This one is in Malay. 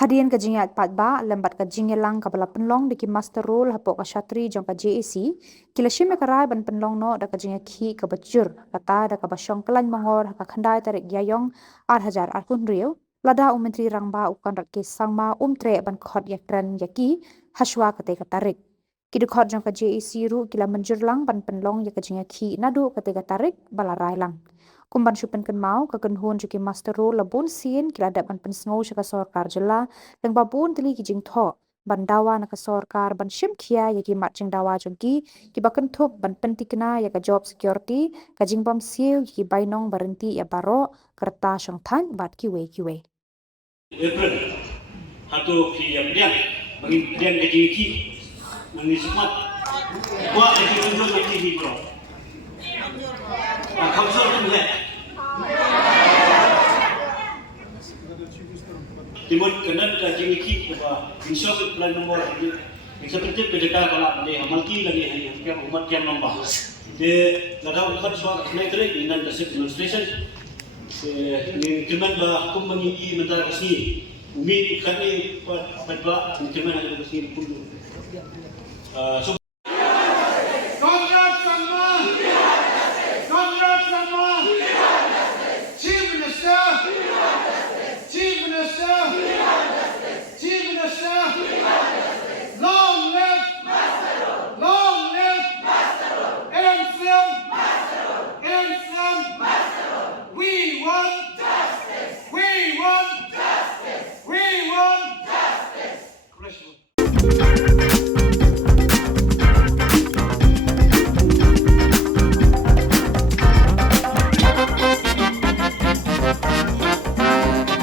Hadian ka Jingiakhih patba lembat ka Jingialang ka bala penlong deki Mustar role hapok ka Shatri jong ka JAC kila shime karai ban penlong no da ka Jingiakhih ka bajur kata da ka basyong kelan mangor ka khandai Tarik Gyayong 8,000 arkun riu Lada Menteri Rangba ukan rakke sangma tre ban Khot ya Kren yaki Shwa kate ka Tarik Kidi Khot jong ka JAC ru kila menjurlang ban penlong ya ka Jingiakhih nadu kate ka Tarik bala rai lang Kumban syupen ken mau ka kenhun juki Mustar ro labun sin kila dapat pensngau syaka Khuborkhjylla leng babun tili ki jing tho ban dawa na ka sarkar ban shim khia ya ki mat jing dawa jongki ki bakan thup ban pentikna ya ka job security ka jing bam siu ki bainong barenti ya baro kerta shong than bat ki we April atau yang bagi yang Jingiakhih mengi semat buat itu tunjuk TV bro. Kamu suruh tu Timur kanan ke Jingiakhih apa insya plan nomor ini seperti pendekat kalau ada malki lagi yang umat yang nombor de Lada Khot Shwa naik Tarik dengan demonstration ni kemen ba kum mengi mentara kasih umi kami pada kemen ada kasih pun